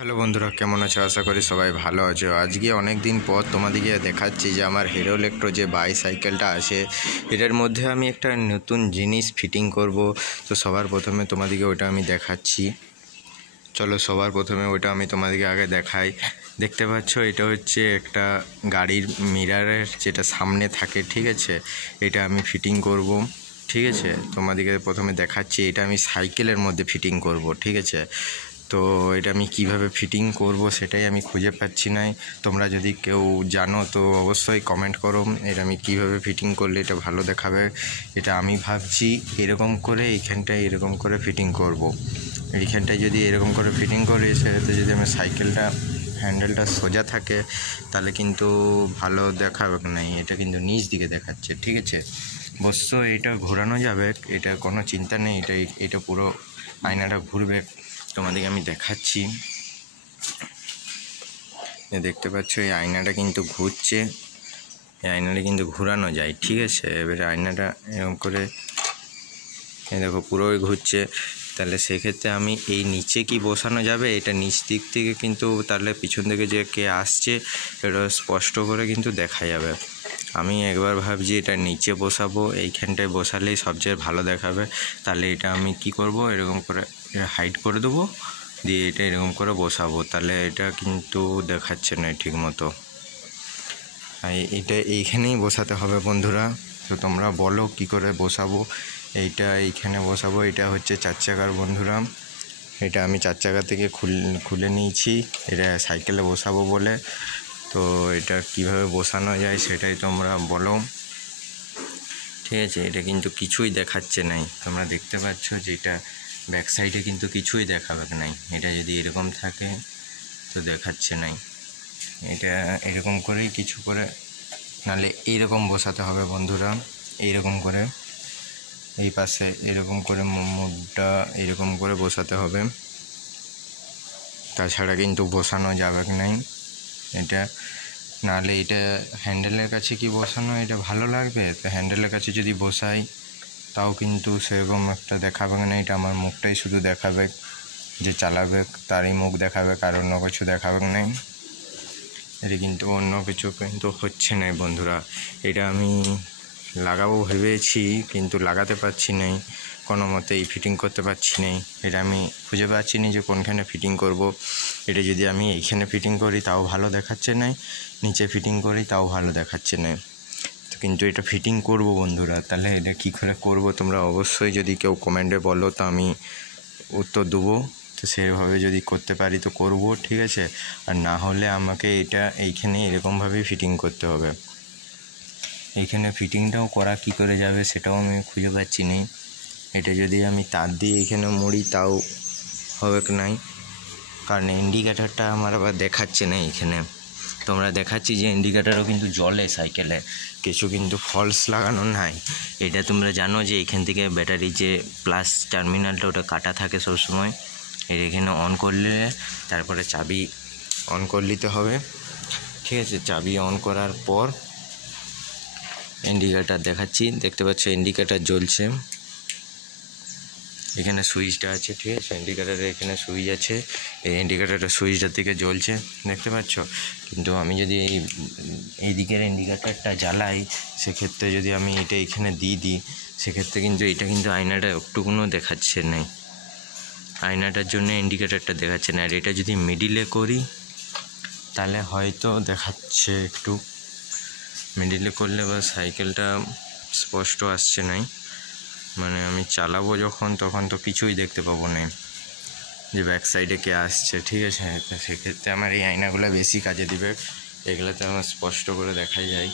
Hello বন্ধুরা, কেমন আছো? আশা করি সবাই ভালো আছো। আজকে অনেক দিন পর তোমাদেরকে দেখাচ্ছি যে আমার হিরো ইলেকট্রো যে বাইসাইকেলটা আছে, এটার মধ্যে আমি একটা নতুন জিনিস ফিটিং করব। তো সবার প্রথমে তোমাদেরকে ওটা আমি দেখাচ্ছি। চলো সবার প্রথমে ওটা আমি তোমাদেরকে আগে দেখাই। দেখতে পাচ্ছ, এটা হচ্ছে একটা গাড়ির মিরারের যেটা সামনে থাকে, ঠিক আছে? এটা আমি ফিটিং করব, ঠিক আছে? তোমাদেরকে প্রথমে দেখাচ্ছি, এটা আমি সাইকেলের মধ্যে ফিটিং করব, ঠিক আছে? তো এটা আমি কিভাবে ফিটিং করব সেটাই আমি খুঁজে পাচ্ছি না। তোমরা যদি কেউ জানো তো অবশ্যই কমেন্ট করো, এটা আমি কিভাবে ফিটিং করলে এটা ভালো দেখাবে। এটা আমি ভাবছি এরকম করে এইখানটায় এরকম করে ফিটিং করব। এইখানটায় যদি এরকম করে ফিটিং করি, সেটাতে যদি আমার সাইকেলটা হ্যান্ডেলটা সোজা থাকে তাহলে কিন্তু ভালো দেখাবে না। এটা কিন্তু নিচ দিকে দেখাচ্ছে, ঠিক আছে? অবশ্য এটা ঘোরানো যাবে, এটা কোনো চিন্তা নেই। এটা পুরো আয়নাটা ঘুরবে, তোমাদেরকে আমি দেখাচ্ছি। দেখতে পাচ্ছ এই আয়নাটা কিন্তু ঘুরছে, এই আয়নাটা কিন্তু ঘোরানো যায়, ঠিক আছে? এবারে আয়নাটা এরকম করে দেখো পুরোই ঘুরছে। তাহলে সেক্ষেত্রে আমি এই নিচে কি বসানো যাবে? এটা নিচ দিক থেকে কিন্তু তাহলে পিছন থেকে যে কে আসছে এটা স্পষ্ট করে কিন্তু দেখা যাবে। আমি একবার ভাবছি এটা নিচে বসাবো, এইখানটায় বসালেই সবচেয়ে ভালো দেখাবে। তাহলে এটা আমি কি করব, এরকম করে হাইড করে দেবো, দিয়ে এটা এরকম করে বসাবো। তাহলে এটা কিন্তু দেখাচ্ছে না ঠিক মতো। এটা এইখানেই বসাতে হবে বন্ধুরা। তো তোমরা বলো কি করে বসাবো। এইখানে বসাবো। এটা হচ্ছে 4 চাকার বন্ধুরা। এটা আমি 4 চাকা থেকে খুলে নিয়েছি, এটা সাইকেলে বসাবো বলে। তো এটা কিভাবে বসানো যায় সেটাই তোমরা বলো, ঠিক আছে? এটা কিন্তু কিছুই দেখাচ্ছে নাই। তোমরা দেখতে পাচ্ছ যে এটা ব্যাক সাইডে কিন্তু কিছুই দেখাবে নাই। এটা যদি এরকম থাকে তো দেখাচ্ছে নাই। এটা এরকম করেই কিছু করে, নাহলে এইরকম বসাতে হবে বন্ধুরা। এইরকম করে এই পাশে এরকম করে মুখটা এরকম করে বসাতে হবে, তাছাড়া কিন্তু বসানো যাবে নাই এটা। নাহলে এটা হ্যান্ডেলের কাছে কি বসানো এটা ভালো লাগবে? তো হ্যান্ডেলের কাছে যদি বসাই তাও কিন্তু সেরকম একটা দেখাবে না। এটা আমার মুখটাই শুধু দেখাবে, যে চালাবে তারই মুখ দেখাবে, কারণ অন্য কিছু দেখাবে না। এটা কিন্তু অন্য কিছু কিন্তু হচ্ছে না বন্ধুরা। এটা আমি লাগাবো ভেবেছি কিন্তু লাগাতে পারছি না, কোনো মতেই ফিটিং করতে পারছি না। এটা আমি খুঁজে পাচ্ছি না যে কোনখানে ফিটিং করব। এটা যদি আমি এইখানে ফিটিং করি তাও ভালো দেখাচ্ছে না, নিচে ফিটিং করি তাও ভালো দেখাচ্ছে না। তো কিন্তু এটা ফিটিং করব বন্ধুরা। তাহলে এটা কী করে করব তোমরা অবশ্যই যদি কেউ কমেন্টে বলো তো আমি উত্তর দেবো। তো সেভাবে যদি করতে পারি তো করব, ঠিক আছে? আর না হলে আমাকে এটা এইখানে এরকমভাবেই ফিটিং করতে হবে। এইখানে ফিটিংটাও করা কি করে যাবে সেটাও আমি খুঁজে পাচ্ছি না। এটা যদি আমি তার দিয়ে এইখানে মুড়ি তাও হবে কি নাই, কারণ ইন্ডিকেটারটা আমার আবার দেখাচ্ছে না এইখানে। তোমরা দেখাচ্ছি যে ইন্ডিকেটারও কিন্তু জ্বলে সাইকেলে, কিছু কিন্তু ফলস লাগানো নাই। এটা তোমরা জানো যে এইখান থেকে ব্যাটারি যে প্লাস টার্মিনালটা ওটা কাটা থাকে সবসময়। এর এখানে অন করলে তারপরে চাবি অন করে নিতে হবে, ঠিক আছে? চাবি অন করার পর ইন্ডিকেটার দেখাচ্ছি, দেখতে পাচ্ছ ইন্ডিকেটার জ্বলছে। এখানে সুইচটা আছে, ঠিক আছে? ইন্ডিকেটারের এখানে সুইচ আছে, এই ইন্ডিকেটারের সুইচটার দিকে জ্বলছে, দেখতে পাচ্ছ? কিন্তু আমি যদি এই দিকের ইন্ডিকেটারটা জ্বালাই, সেক্ষেত্রে যদি আমি এটা এখানে দিই সেক্ষেত্রে কিন্তু এটা কিন্তু আয়নাটা একটুকুনও দেখাচ্ছে না। আয়নাটার জন্য ইন্ডিকেটারটা দেখাচ্ছে না। আর এটা যদি মিডিলে করি তাহলে হয়তো দেখাচ্ছে একটু। মিডিলে করলে বা সাইকেলটা স্পষ্ট আসছে না, মানে আমি চালাবো যখন তখন তো কিছুই দেখতে পাবো না যে ব্যাক সাইডে কে আসছে, ঠিক আছে? তো সেক্ষেত্রে আমার এই আয়নাগুলো বেশি কাজে দিবে। এগুলোতে আমার স্পষ্ট করে দেখা যায়,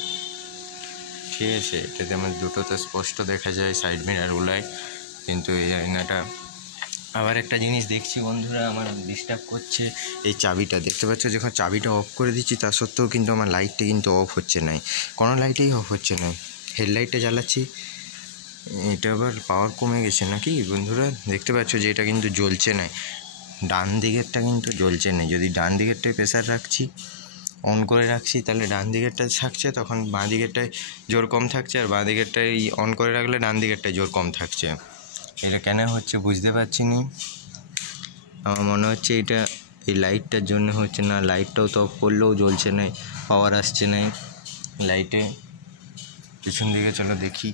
ঠিক আছে? এটাতে আমার দুটোতে স্পষ্ট দেখা যায় সাইড মিরারগুলোয়। কিন্তু এই আয়নাটা আবার একটা জিনিস দেখছি বন্ধুরা, আমার ডিস্টার্ব করছে এই চাবিটা। দেখতে পাচ্ছ যখন চাবিটা অফ করে দিচ্ছি তা সত্ত্বেও কিন্তু আমার লাইটটা কিন্তু অফ হচ্ছে না, কোনো লাইটেই অফ হচ্ছে না। হেডলাইটটা জ্বালাচ্ছি, এটা আবার পাওয়ার কমে গেছে নাকি বন্ধুরা? দেখতে পাচ্ছ যে এটা কিন্তু জ্বলছে না, ডান দিকেরটা কিন্তু জ্বলছে না। যদি ডান দিকেরটায় প্রেসার রাখছি, অন করে রাখছি, তাহলে ডান দিকেরটা থাকছে, তখন বাঁ দিকেরটায় জোর কম থাকছে। আর বাঁ দিকেরটাই অন করে রাখলে ডান দিকেরটায় জোর কম থাকছে। এটা কেন হচ্ছে বুঝতে পারছি না। আমার মনে হচ্ছে এটা এই লাইটটার জন্য হচ্ছে না, লাইটটাও তো অফ করলেও জ্বলছে না, পাওয়ার আসছে না লাইটে। পিছন দিকে চলো দেখি।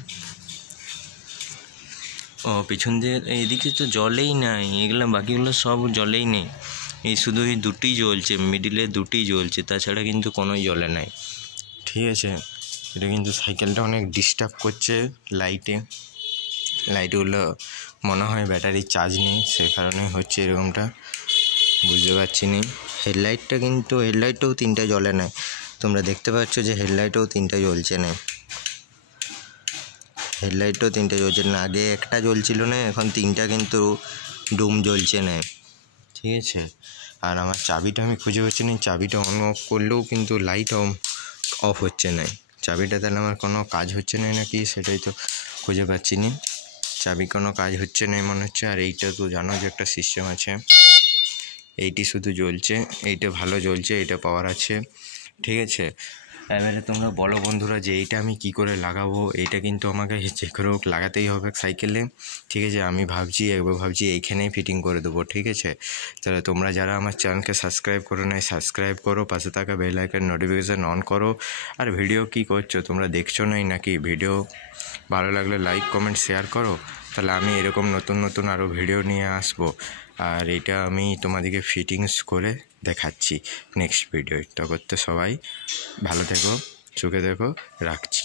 ও পিছন দিকে এইদিকে তো জলেই নাই, এগুলো বাকিগুলো সব জলেই নেই, এই শুধু এই দুটিই জ্বলছে, মিডিলে দুটিই জ্বলছে, তাছাড়া কিন্তু কোনোই জ্বলে নাই। ঠিক আছে, এটা কিন্তু সাইকেলটা অনেক ডিস্টার্ব করছে লাইটগুলো মনে হয় ব্যাটারির চার্জ নেই, সে কারণে হচ্ছে এরকমটা, বুঝতে পারছি না। হেডলাইটটাও 3টা জ্বলে না, তোমরা দেখতে পাচ্ছ যে হেডলাইটও 3টা জ্বলছে না, আগে একটা জ্বলছিল না, এখন 3টা কিন্তু ডুম জ্বলছে না। ঠিক আছে, আর আমার চাবিটা আমি খুঁজে পাচ্ছি না, চাবিটা অন অফ করলেও কিন্তু লাইট অফ হচ্ছে না, চাবিটা তাহলে আমার কোনো কাজ হচ্ছে না নাকি সেটাই তো খুঁজে পাচ্ছি না, চাবি কোনো কাজ হচ্ছে না মনে হচ্ছে। আর এইটা তো জানো যে একটা সিস্টেম আছে, এইটি শুধু জ্বলছে, এইটা ভালো জ্বলছে, এইটা পাওয়ার আছে। ঠিক আছে, এবারে তোমরা বলো বন্ধুরা যে এইটা আমি কি করে লাগাবো, এইটা কিন্তু আমাকে যে করে হোক লাগাতেই হবে সাইকেলে। ঠিক আছে, আমি ভাবছি এইখানেই ফিটিং করে দেবো। ঠিক আছে, তাহলে তোমরা যারা আমার চ্যানেলকে সাবস্ক্রাইব করো নাই সাবস্ক্রাইব করো, পাশে থাকা বেল আইকন নোটিফিকেশান অন করো। আর ভিডিও কি করছো তোমরা, দেখছো নাই নাকি? ভিডিও ভালো লাগলে লাইক কমেন্ট শেয়ার করো, তাহলে আমি এরকম নতুন আরও ভিডিও নিয়ে আসবো। আর এটা আমি তোমাদেরকে ফিটিংস করে দেখাচ্ছি নেক্সট ভিডিও। এটা করতে সবাই ভালো থেকো, চোখে দেখো, রাখছি।